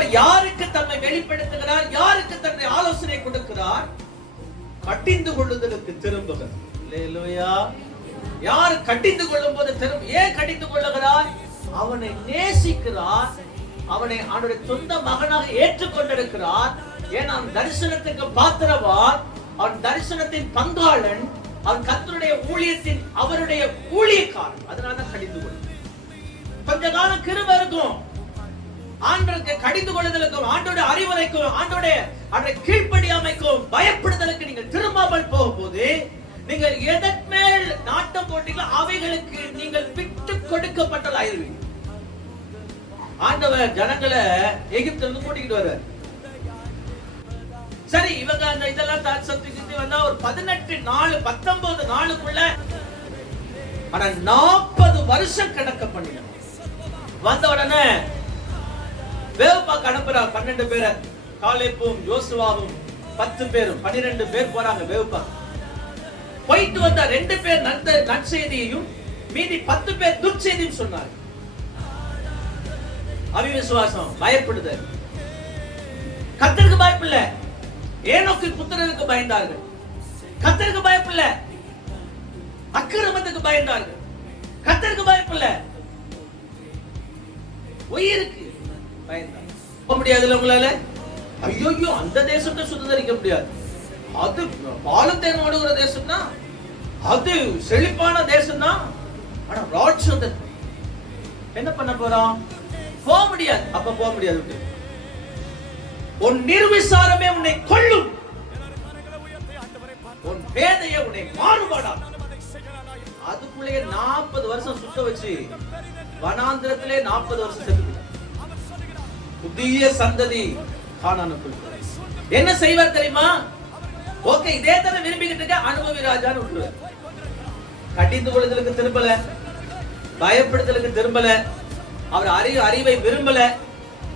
அவர் யாருக்கு தம்மை வெளிப்படுத்துகிறார், யாருக்கு தன்னை ஆலோசனை கொடுக்கிறார்? கடிந்து கொள்ளுதலுக்கு திரும்புகிறார். அல்லேலூயா. யார் கடிந்து கொள்ளும் போது ஏன் கடிந்து கொள்ளுகிறார்? அவனை நேசிக்கிறார், அவனை அவனுடைய சொந்த மகனாக ஏற்றுக்கொண்டிருக்கிறார். ஏன் அவன் தரிசனத்துக்கு பாத்திரவான், அவன் தரிசனத்தின் பங்காளன், அவன் கர்த்தருடைய ஊழியத்தின் அவருடைய ஊழியக்காரன். அதனாலதான் கடிந்து கொள்ளும். கொஞ்ச காலம் கிருபை இருக்கும், ஆண்டவருக்கு கடிந்து கொள்ளுதலுக்கும், ஆண்டோட அறிவுரைக்கும், ஆண்டோட கீழ்ப்படியாமைக்கும், பயப்படுதலுக்கு நீங்கள் திரும்பாமல் போகும்போது நீங்கள் எதற்கு மேல் நாட்டம் போட்டீங்களோ அவைகளுக்கு நீங்கள் விட்டு கொடுக்கப்பட்டதாயிருவீங்க. ஆண்டவர் ஜனங்களை எகிப்துல இருந்து கூட்டிக்கிட்டு வர்றார். சரி, இவங்க அந்த இதெல்லாம் சுத்தி வந்தா ஒரு 18 நாள் 19 நாளுக்குள்ள 40 வருஷம் கிடக்க பண்ணினாங்க. வந்த உடனே வேவுபாக்கு அனுப்புறார் 12 பேரை. காலேப்பும் யோசுவாவும் 10 பேரும் 12 பேர் போறாங்க வேவுபாக்கு. போயிட்டு வந்த 2 பேர் நற்செய்தியையும் மீதி 10 பேர் துர்ச்செய்தியும் சொன்னார். அவிசுவாசம், பயப்படுதல். கர்த்தருக்கு பயப்படல. ஏனோக்கு புத்திரருக்கு பயந்தார்கள். கர்த்தருக்கு பயப்படல. அக்கிரமத்துக்கு பயந்தார்கள். கர்த்தருக்கு பயப்படல. உயிருக்கு பயந்தார்கள். போக முடியாதுல உங்களால. ஐயோ, அந்த தேசத்தை சுதந்திரிக்க முடியாது. அது பாலும் தேனும் ஓடுகிற தேசம் தான், அது செழிப்பான தேசம் தான். ஆனா ராட்சத என்ன பண்ண போறோம்? போக முடியாது. அப்ப போக முடியாது. உன் நிர்விசாரமே உன்னை கொல்லும், உன் பேதைய உன்னை மாறுபாடாம். அதுக்குள்ளேயே 40 வருஷம் சுத்த வச்சு வனாந்திரத்திலே 40 வருஷம் செத்து புதிய சந்ததி கானானுக்குள் என்ன செய்வார் தெரியுமா? ஓகே, இதே தான விரும்பிக்கிட்டு இருக்க, அனுபவி ராஜான்னு விட்டுருவார். கடிந்து கொள்ளுதலுக்கு திரும்பல, பயப்படுதலுக்கு திரும்பல, அவர் அறிவை விரும்பல.